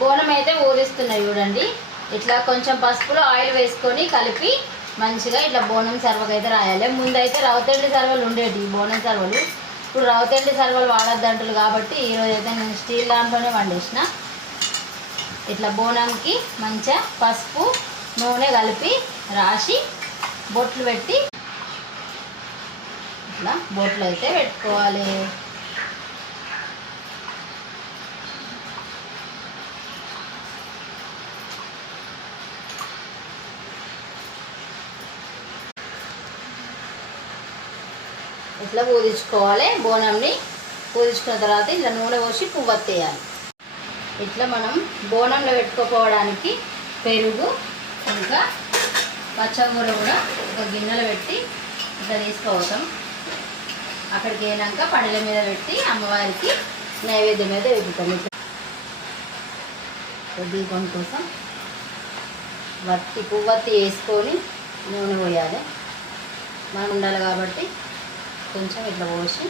బోనం అయితే ఊరిస్తున్నాయి చూడండి. ఇట్లా కొంచెం పసుపులో ఆయిల్ వేసుకొని కలిపి మంచిగా ఇట్లా బోనం సర్వకు అయితే రాయాలి. ముందైతే రవతెండి సర్వలు ఉండేవి బోనం సర్వలు. ఇప్పుడు రవతెండి సర్వలు వాడద్దంటారు కాబట్టి ఈరోజు అయితే నేను స్టీల్ దాంట్లోనే వండేసిన. ఇట్లా బోనంకి మంచిగా పసుపు నూనె కలిపి రాసి బొట్లు పెట్టి ఇట్లా బొట్లు అయితే పెట్టుకోవాలి. ఇట్లా పూజించుకోవాలి. బోనంని పూజించుకున్న తర్వాత ఇట్లా నూనె పోసి పువ్వొత్తేయాలి. ఇట్లా మనం బోనంలో పెట్టుకోపోవడానికి పెరుగు ఇంకా పచ్చమూర కూడా ఒక గిన్నెలో పెట్టి ఇట్లా తీసుకోవటం. అక్కడికి అయినాక పడల మీద పెట్టి అమ్మవారికి నైవేద్యం మీద వేపుతాం. దీపం కోసం పువ్వత్తి వేసుకొని నూనె పోయాలి. మనం ఉండాలి కాబట్టి కొంచెం ఇట్లా పోసి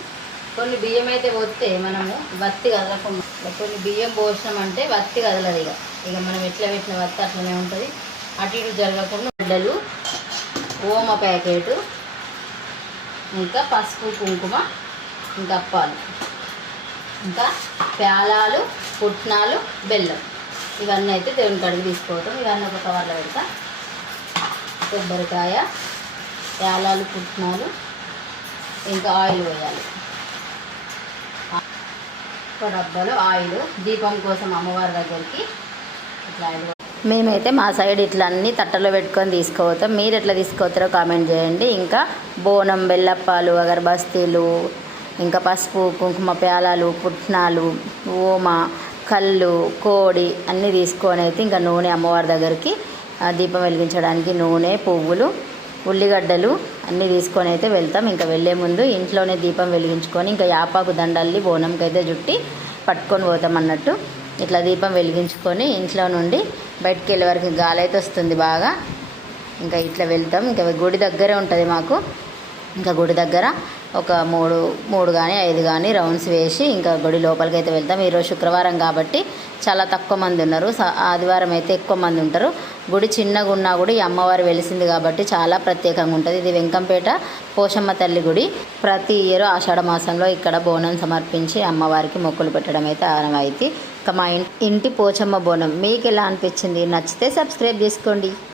కొన్ని బియ్యం అయితే పోస్తే మనము వత్తి కదలకుండా, కొన్ని బియ్యం పోసినామంటే వత్తి కదలదు. ఇక మనం ఎట్లా పెట్టిన వత్తి అట్లనే ఉంటుంది. అటు ఇటు జరగకుండా గడ్డలు, ఓమ ప్యాకెటు, ఇంకా పసుపు కుంకుమ, ఇంకా అప్పాలు, ఇంకా పేలాలు, పుట్నాలు, బెల్లం ఇవన్నీ అయితే దేవుని కాడికి తీసుకోవటం. ఇవన్నీ ఒక కవర్లో పెడతా. కొబ్బరికాయ, పేలాలు, పుట్నాలు, ఇంకా ఆయిల్ వేయాలి. ఒక డబ్బాలో ఆయిల్ దీపం కోసం అమ్మవారి దగ్గరికి ఇట్లా ఆయిల్. మేమైతే మా సైడ్ ఇట్లా అన్నీ తట్టలో పెట్టుకొని తీసుకుపోతాం. మీరు ఎట్లా తీసుకుపోతారో కామెంట్ చేయండి. ఇంకా బోనం, బెల్లప్పాలు, అగరబస్తీలు, ఇంకా పసుపు కుంకుమ, పేలాలు, పుట్నాలు, ఓమ, కళ్ళు, కోడి అన్నీ తీసుకొని అయితే ఇంకా నూనె అమ్మవారి దగ్గరికి దీపం వెలిగించడానికి నూనె, పువ్వులు, ఉల్లిగడ్డలు అన్నీ తీసుకొని అయితే వెళ్తాం. ఇంకా వెళ్ళే ముందు ఇంట్లోనే దీపం వెలిగించుకొని ఇంకా యాపాకు దండల్ని బోనంకి అయితే జుట్టి పట్టుకొని పోతాం అన్నట్టు. ఇట్లా దీపం వెలిగించుకొని ఇంట్లో నుండి బయటికి వెళ్ళే వరకు గాలి అయితే వస్తుంది బాగా. ఇంకా ఇట్లా వెళ్తాం. ఇంకా గుడి దగ్గరే ఉంటుంది మాకు. ఇంకా గుడి దగ్గర ఒక మూడు కానీ 5 కానీ రౌండ్స్ వేసి ఇంకా గుడి లోపలికి అయితే వెళ్తాం. ఈరోజు శుక్రవారం కాబట్టి చాలా తక్కువ మంది ఉన్నారు. ఆదివారం అయితే ఎక్కువ మంది ఉంటారు. గుడి చిన్నగా ఉన్నా కూడా ఈ అమ్మవారు వెలిసింది కాబట్టి చాలా ప్రత్యేకంగా ఉంటుంది. ఇది వెంకంపేట పోషమ్మ తల్లి గుడి. ప్రతి ఇయర్ ఆషాఢ మాసంలో ఇక్కడ బోనం సమర్పించి అమ్మవారికి మొక్కులు పెట్టడం అయితే ఆనవాయితీ. ఇక మా ఇంటి పోచమ్మ బోనం మీకు ఎలా అనిపించింది? నచ్చితే సబ్స్క్రైబ్ చేసుకోండి.